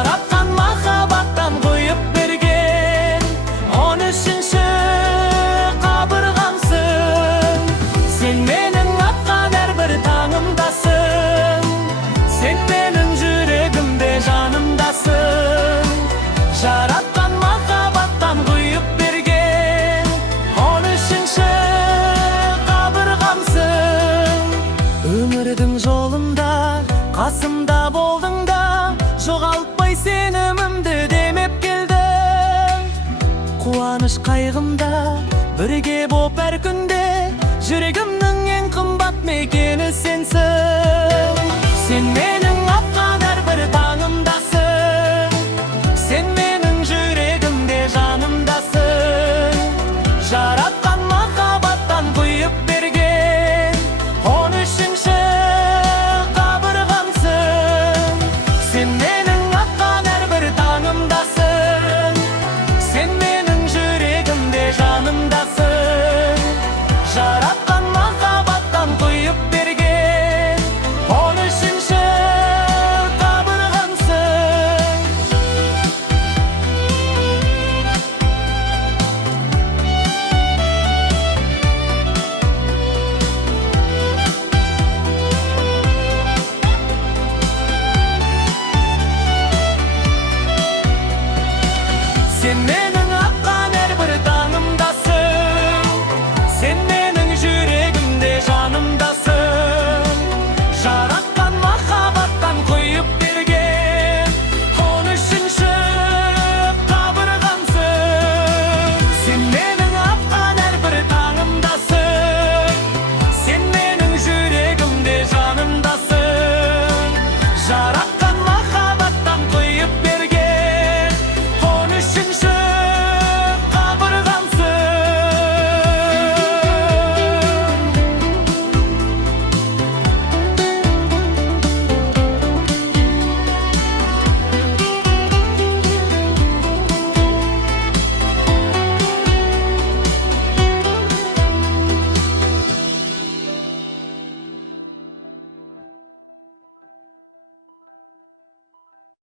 жаратқан махаббаттан құйып берген 13-ші қабырғамсың. Сен менің атқан әрбір таңымдасың, сен менің жүрегімде жанымдасың. Жаратқан махаббаттан құйып берген 13-ші қабырғамсың. Өмірдің жолында қасымда болдың да, жоғалтпай сенімімді демеп келдің. Қуаныш қайғымда бірге боп әр күнде, жүрегімнің ең қымбат мекені сенсің. Сен мені